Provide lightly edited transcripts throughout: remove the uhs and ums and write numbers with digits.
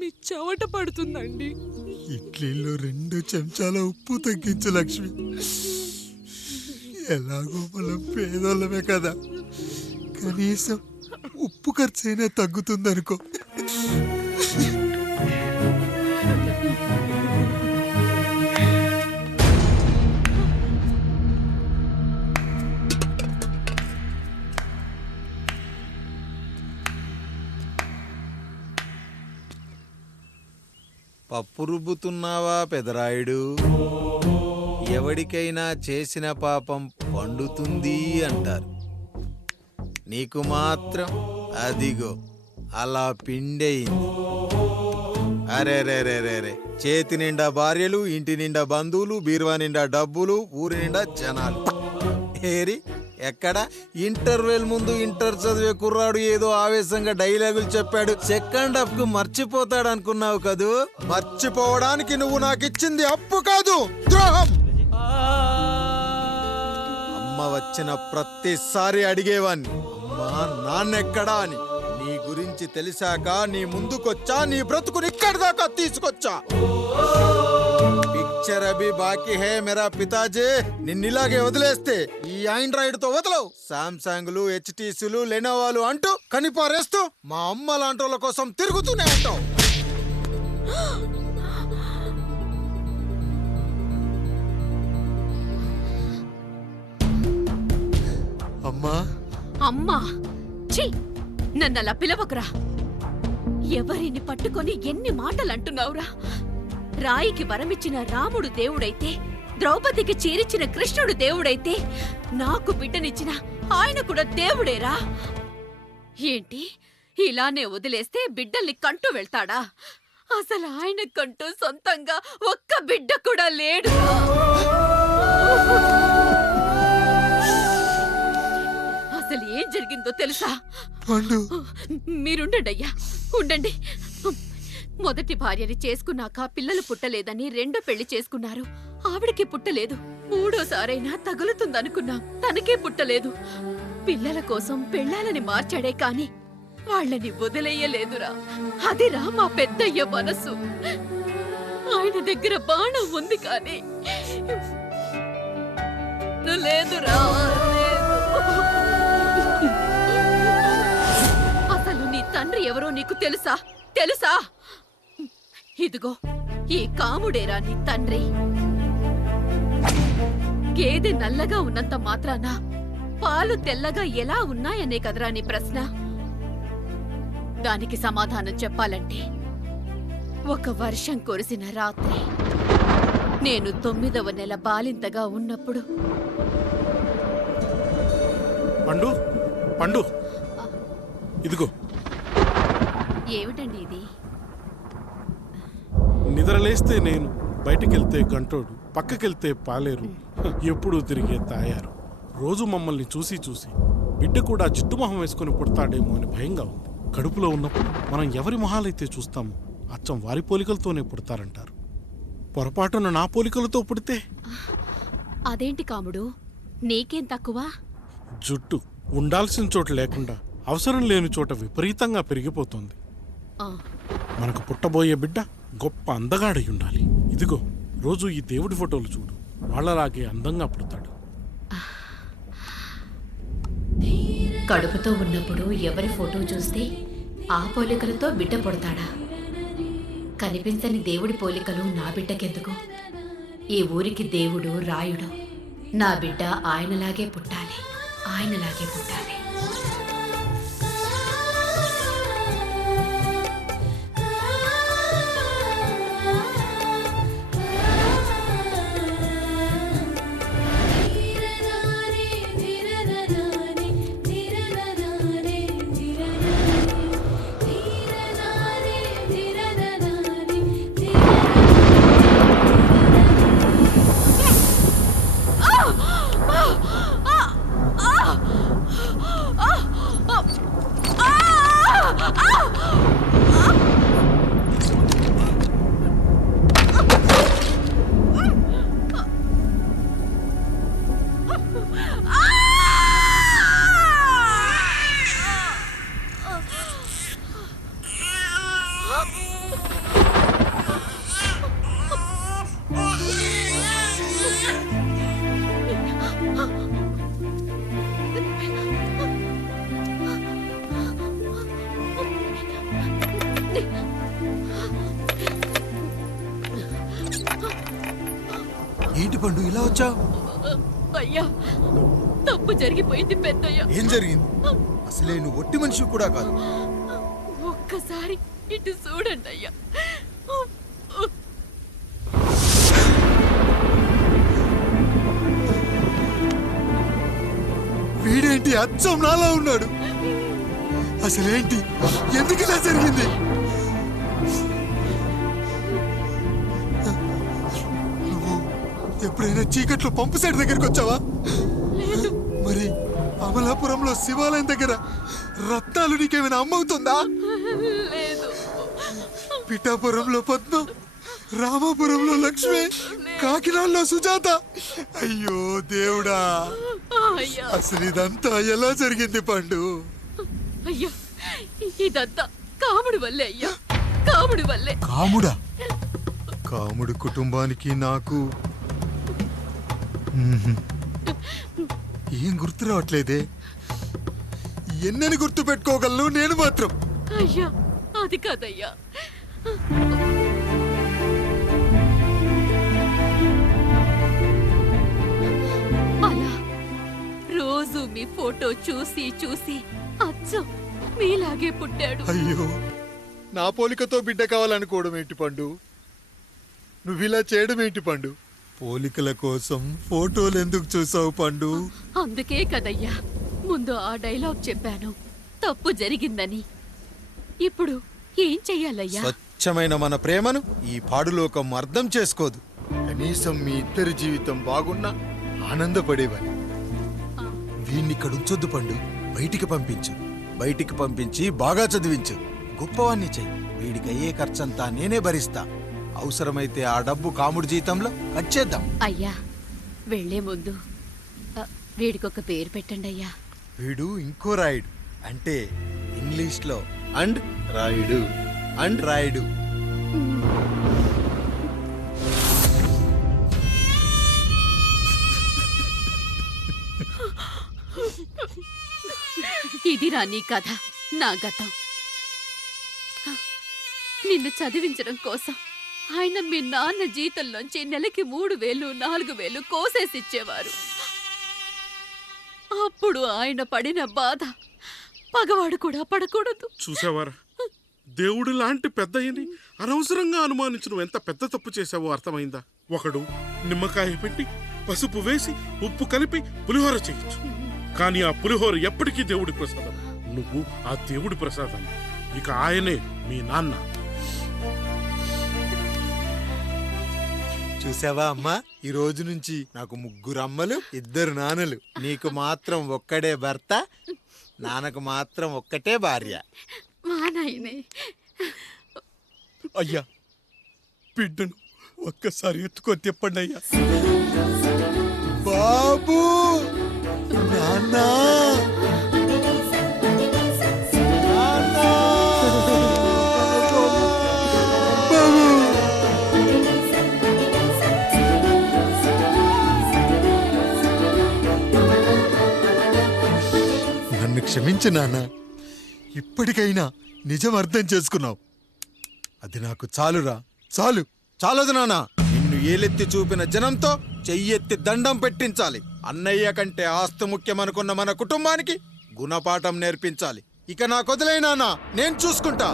మీ చెవట పడుతుందండి. ఇడ్లీలో 2 చెంచాల ఉప్పు తగ్గించు లక్ష్మి. ఎలాగో మనం పేదోళ్ళమే కదా, కనీసం ఉప్పు ఖర్చైనా తగ్గుతుందనుకో. పప్పు రుబ్బుతున్నావా పెదరాయుడు? ఎవడికైనా చేసిన పాపం పండుతుంది అంటారు. నీకు మాత్రం అదిగో అలా పిండయింది. అరే రే రే రే రే, చేతి నిండా భార్యలు, ఇంటి నిండా బంధువులు, బీరువా నిండా డబ్బులు, ఊరి నిండా జనాలు. ఏరి ఎక్కడ? ఇంటర్వెల్ ముందు ఇంటర్ చదివే కుర్రాడు ఏదో ఆవేశంగా డైలాగులు చెప్పాడు, సెకండ్ హాఫ్ కు మర్చిపోతాడు అనుకున్నావు కదూ? మర్చిపోవడానికి నువ్వు నాకు ఇచ్చింది అప్పు కాదు, ద్రోహం. అమ్మ వచ్చిన ప్రతిసారి అడిగేవాణ్ణి, అమ్మా నాన్నెక్కడా అని. నీ గురించి తెలిసాక నీ ముందుకొచ్చా, నీ బ్రతుకుని ఇక్కడి దాకా తీసుకొచ్చా. పిక్చర్ అభి బాకీ హే మేరా పితాజీ. నిన్నిలాగే వదిలేస్తే ఈ ఆండ్రాయిడ్ తో వదలవు. సామ్సంగ్లు, హెచ్టీసీలు, లెనోవాలు అంటూ కనిపారేస్తూ మా అమ్మ లాంటి వాళ్ళ కోసం తిరుగుతూనే ఉంటావు. అమ్మా అమ్మా ఛీ, నన్నలా పిలవకురా. ఎవరిని పట్టుకొని ఎన్ని మాటలు అంటున్నావురా? రాయికి వరమిచ్చిన రాముడు దేవుడైతే, ద్రౌపదికి చీరిచ్చిన కృష్ణుడు దేవుడైతే, నాకు బిడ్డనిచ్చిన ఆయన కూడా దేవుడేరా. ఏంటి ఇలానే వదిలేస్తే బిడ్డల్ని కంటూ వెళ్తాడా? అసలు ఆయన కంటూ సొంతంగా ఒక్క బిడ్డ కూడా లేడు. అసలు ఏం జరిగిందో తెలుసా? మీరుండండి అయ్యా, ఉండండి. మొదటి భార్యని చేసుకున్నాక పిల్లలు పుట్టలేదని రెండో పెళ్లి చేసుకున్నారు. ఆవిడకి పుట్టలేదు. మూడోసారైనా తగులుతుందనుకున్నా, తనకే పుట్టలేదు. పిల్లల కోసం పెళ్ళాలని మార్చాడే కాని వాళ్ళని వదిలేయలేదురా. అదిరా మా పెద్దయ్య మనసు. ఆయన దగ్గర బాణం ఉంది కానీ లేదురా, అసలు నీ తండ్రి ఎవరో నీకు తెలుసా? తెలుసా? ఇదిగో ఈ కాముడేరా నీ తండ్రి. గేదె నల్లగా ఉన్నంత మాత్రాన పాలు తెల్లగా ఎలా ఉన్నాయనే కదరా నీ ప్రశ్న. దానికి సమాధానం చెప్పాలంటే, ఒక వర్షం కురిసిన రాత్రి నేను 9వ నెల బాలింతగా ఉన్నప్పుడు. పండు పండు, ఇదిగో. ఏమిటండి ఇది? నిద్రలేస్తే నేను, బయటికెళ్తే గంటోడు, పక్కకెళ్తే పాలేరు, ఎప్పుడూ తిరిగే తాయారు. రోజు మమ్మల్ని చూసి చూసి బిడ్డ కూడా జిడ్డు మొహం వేసుకుని పుడతాడేమో అని భయంగా ఉంది. కడుపులో ఉన్నప్పుడు మనం ఎవరి మొహాలైతే చూస్తామో అచ్చం వారి పోలికలతోనే పుడతారంటారు. పొరపాటున నా పోలికలతో పుడితే? అదేంటి కాముడు, నీకేం తక్కువ? జుట్టు ఉండాల్సిన చోట లేకుండా అవసరం లేని చోట విపరీతంగా పెరిగిపోతుంది. మనకు పుట్టబోయే బిడ్డ గొప్ప అందగాడై ఉండాలి. ఇదిగో రోజు ఈ దేవుడి ఫోటోలు చూడు, వాళ్ళలాగే అందంగా పుడతాడు. కడుపుతో ఉన్నప్పుడు ఎవరి ఫోటో చూస్తే ఆ పోలికలతో బిడ్డ పుడతాడా? కనిపించని దేవుడి పోలికలు నా బిడ్డకెందుకు? ఈ ఊరికి దేవుడు రాయుడు. నా బిడ్డ ఆయనలాగే పుట్టాలి, ఆయనలాగే పుట్టాలి. ఏంటి పండు ఇలా వచ్చావు? అయ్యా, తప్పు జరిగిపోయింది పెద్దయ్య. ఏం జరిగింది? అసలే నువ్వు ఒట్టి మనిషి కూడా కాదు. ఒక్కసారి ఇటు చూడండి అయ్యా. వీడేంటి అచ్చం నాలా ఉన్నాడు? అసలేంటి, ఎందుకు ఇలా జరిగింది? నువ్వు ఎప్పుడైనా చీకట్లో పంపు సైడ్ దగ్గరికి వచ్చావా? మరి అమలాపురంలో శివాలయం దగ్గర రత్నాలు నీకేమైనా అమ్మవుతుందా? లేదు. పిఠాపురంలో పద్మ, రామాపురంలో లక్ష్మి, కాకినాడలో సుజాత. అయ్యో దేవుడా, అయ్యా అసలు ఇదంతా ఎలా జరిగింది పండు? అయ్యా, ఇదంతా కాముడి వల్లే అయ్యా, కాముడి వల్లే. కాముడా? కాముడు కుటుంబానికి నాకు ఏం గుర్తు రావట్లేదే. ఎన్నని గుర్తు పెట్టుకోగలను నేను మాత్రం. అయ్యా, అది కాదయ్యా. అలా రోజు మీ ఫోటో చూసి చూసి అచ్చం మీలాగే పుట్టాడు. అయ్యో, నా పోలికతో బిడ్డ కావాలనుకోవడం ఏంటి పండు? నువ్విలా చేయడం ఏంటి పండు? పోలికల కోసం ఫోటోలు ఎందుకు చూసావు పండు? అందుకే కదయ్యా ముందు ఆ డైలాగ్ చెప్పాను, తప్పు జరిగిందని. ఇప్పుడు ఏం చెయ్యాలయ్యా? స్వచ్ఛమైన మన ప్రేమను ఈ పాడులోకం అర్థం చేసుకోదు. కనీసం మీ ఇద్దరి జీవితం బాగున్నా ఆనందపడేవాని. వీణ్ణి ఇక్కడ ఉంచొద్దు పండు, బయటికి పంపించు. బయటికి పంపించి బాగా చదివించు, గొప్పవాణ్ణి చెయ్యి. వీడికి అయ్యే ఖర్చంతా నేనే భరిస్తా. అవసరమైతే ఆ డబ్బు కాముడి జీతంలో కట్ చేద్దాం. అయ్యా, వెళ్లే ముందు వీడికొక పేరు పెట్టండి అయ్యా. వీడు ఇంకో రాయుడు, అంటే ఇంగ్లీష్లో అండ్ రాయుడు, అండ్ రాయుడు. ఇదిరా నీ కథ, నా గతం. నిన్ను చదివించడం కోసం ఆయన మీ నాన్న జీతంలోంచి నెలకి 3,000, 4,000 కోసేసిచ్చేవారు. అప్పుడు ఆయన పడిన బాధ పగవాడు కూడా పడకూడదు. చూసావారా, దేవుడు లాంటి పెద్దయ్యని అనవసరంగా అనుమానించు ఎంత పెద్ద తప్పు చేసావో అర్థమైందా? ఒకడు నిమ్మకాయ పెట్టి పసుపు వేసి ఉప్పు కలిపి పులిహోర చేయొచ్చు, కానీ ఆ పులిహోర ఎప్పటికీ దేవుడి ప్రసాదం. నువ్వు ఆ దేవుడి ప్రసాదం. ఇక ఆయనే మీ నాన్న. చూసావా అమ్మా, ఈ రోజు నుంచి నాకు 3 అమ్మలు, 2 నాన్నలు. నీకు మాత్రం ఒక్కడే భర్త, నాన్నకు మాత్రం ఒక్కటే భార్య. మా నాయనే. అయ్యా, బిడ్డను ఒక్కసారి ఎత్తుకొని తిప్పండి అయ్యా. బాబు, నాన్నా, నన్ను క్షమించు నాన్న. ఇప్పటికైనా నిజం అర్థం చేసుకున్నావు. అది నాకు చాలురా, చాలు. చాలదు నాన్న, నిన్ను ఏలెత్తి చూపిన జనంతో చెయ్యెత్తి దండం పెట్టించాలి. అన్నయ్య కంటే ఆస్తి ముఖ్యమనుకున్న మన కుటుంబానికి గుణపాఠం నేర్పించాలి. ఇక నా కొదిలేనా, నేను చూసుకుంటా.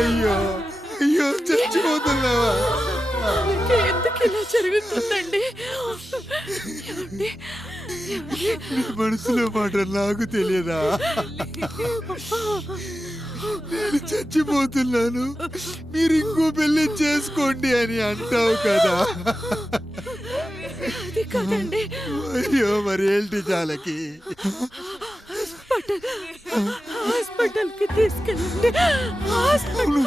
అయ్యో అయ్యో, చచ్చిపోతున్నావా? ఎందుకు ఇలా జరుగుతుందండి? ఏమండి? నీ మనసులో మాట నాకు తెలియదా? నేను చచ్చిపోతున్నాను, మీరు ఇంకో పెళ్లి చేసుకోండి అని అంటావు కదా. అది కాదండి. అయ్యో మరి ఏంటి జానకి? హాస్పిటల్కి తీసుకెళ్ళండి. హాస్పిటల్.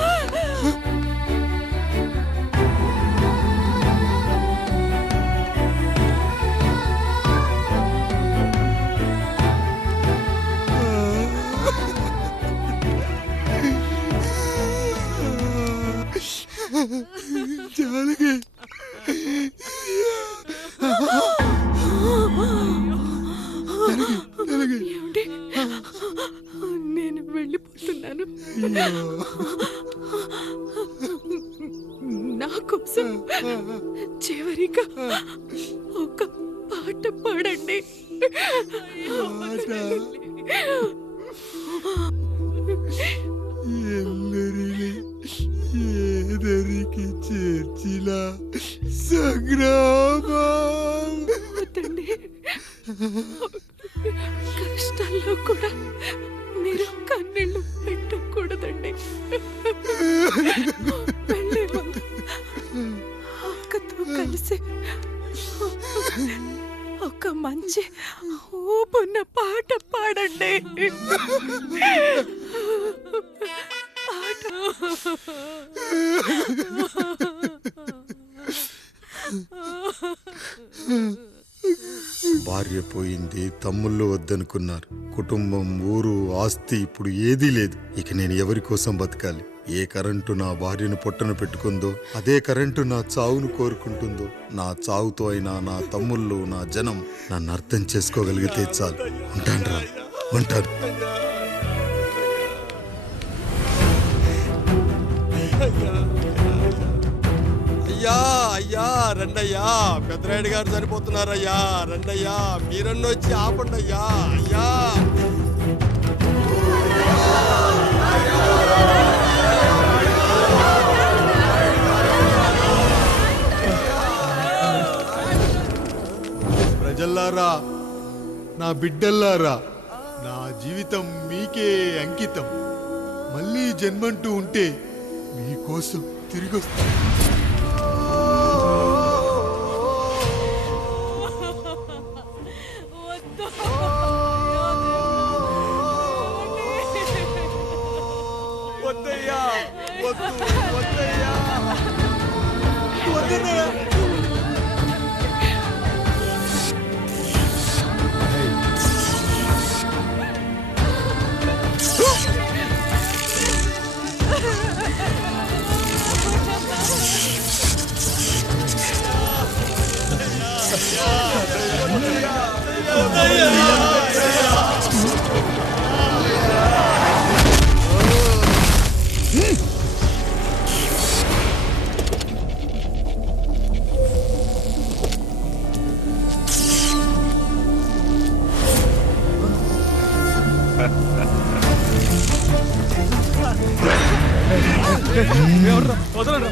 జానకి ఏమండి? నేను వెళ్ళిపోతున్నాను. నా కోసం చివరిగా ఒక పాట పాడండి. ఎల్లరిని ఏదరికి చేర్చిన సంగ్రామం. వద్దండి. కష్టాల్లో కూడా మీరు కన్నీళ్ళు పెట్టకూడదండి. వెళ్ళే ముందు అక్కతో కలిసి ఒక మంచి ఊపున్న పాట పాడండి. పాట. భార్య పోయింది, తమ్ముళ్ళు వద్దనుకున్నారు, కుటుంబం, ఊరు, ఆస్తి ఇప్పుడు ఏదీ లేదు. ఇక నేను ఎవరి కోసం బతకాలి? ఏ కరెంటు నా భార్యను పొట్టను పెట్టుకుందో అదే కరెంటు నా చావును కోరుకుంటుందో. నా చావుతో అయినా నా తమ్ముళ్ళు, నా జనం నన్ను అర్థం చేసుకోగలిగితే చాలు. ఉంటాను రా, ఉంటాను. అయ్యా అయ్యా రండయ్యా, పెద్దరాయుడు గారు చనిపోతున్నారయ్యా, రండయ్యా, మీరన్న వచ్చి ఆపండి అయ్యా. అయ్యా ప్రజల్లారా, నా బిడ్డల్లారా, నా జీవితం మీకే అంకితం. మళ్ళీ జన్మంటూ ఉంటే మీకోసం తిరిగి వస్తాను. వద్దయ్యా, వద్దు, వద్దయ్యా, వద్దయ్యా. వదలండి.